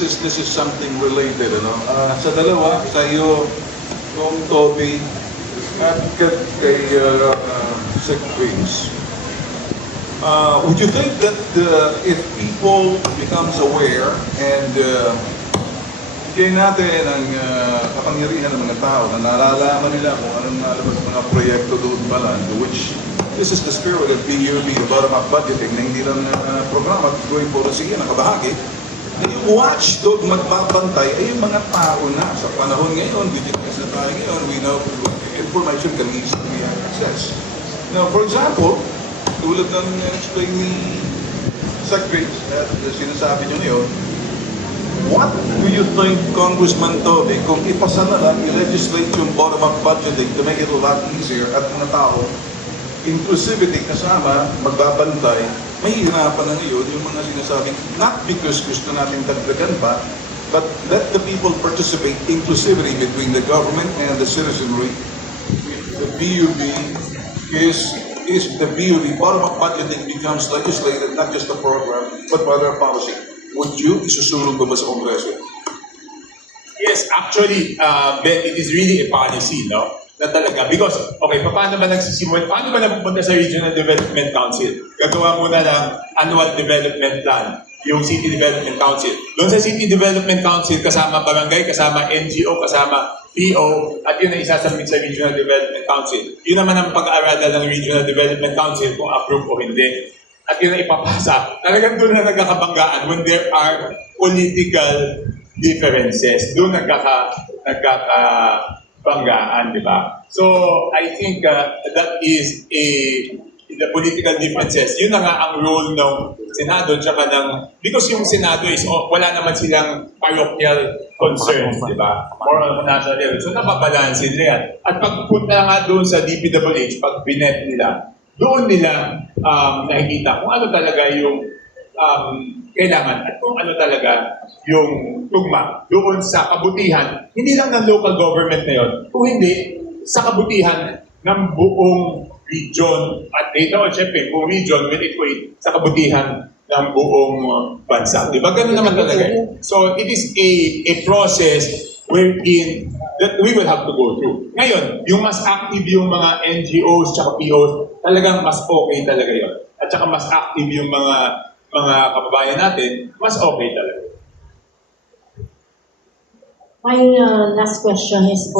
this is something related, ano? Sa dalawa, sa iyo, Kong Toby, at kay Sec Prince. Would you think that if people becomes aware and bigyan natin ang kapangyarihan ng mga tao na nalalaman nila kung anong nalabas ng mga proyekto doon pala, which this is the spirit of BUB, the bottom-up budgeting, na hindi lang programa, going for sige, nakabahagi. Yung watchdog magbabantay ay yung mga tao na sa panahon ngayon, digitized na tayo ngayon, we know information can easily access. Now, for example, tulad ng explain ni Secretary at sinasabi nyo ngayon, what do you think, Congressman Toby, kung ipasa na lang, i-legislate yung bottom-up budgeting to make it a lot easier at mga tao, inclusivity kasama, magbabantay, mahihirapan na ngayon yung mga sinasabing, not because gusto natin dagdagan pa, but let the people participate, inclusivity between the government and the citizenry. The BUB is the BUB, bottom-up budgeting becomes legislated, not just a program, but rather a policy. Would you isusulong ba sa Kongreso? Yes, actually, Ben, it is really a policy, no? Na talaga. Because, okay, paano ba nagsisimula? Paano ba napupunta sa Regional Development Council? Gagawa muna ng Annual Development Plan, yung City Development Council. Doon sa City Development Council, kasama barangay, kasama NGO, kasama PO, at yun ay isasubmit sa Regional Development Council. Yun naman ang pag-aaralan ng Regional Development Council kung approve o hindi. At yun ang ipapasa. Talagang doon na nagkakabanggaan when there are political differences. Doon nagkakabanggaan, di ba? So, I think that is the political differences. Yun na nga ang role ng Senado, tsaka ng, because yung Senado is, wala naman silang parochial concerns, di ba? More on national level. So, nababalansin nila yan. At pagpunta nga doon sa DPWH, pag binet nila, doon nila nakikita kung ano talaga yung kailangan at kung ano talaga yung tugma doon sa kabutihan, hindi lang ng local government na yun, kung hindi sa kabutihan ng buong region. At dito, syempre, buong region will equate sa kabutihan ng buong bansa. Di ba? Ganun naman talaga. So, it is a process wherein that we will have to go through. Ngayon, yung mas active yung mga NGOs tsaka POs, talagang mas okay talaga yun. At saka mas active yung mga kababayan natin, mas okay talaga. My last question is for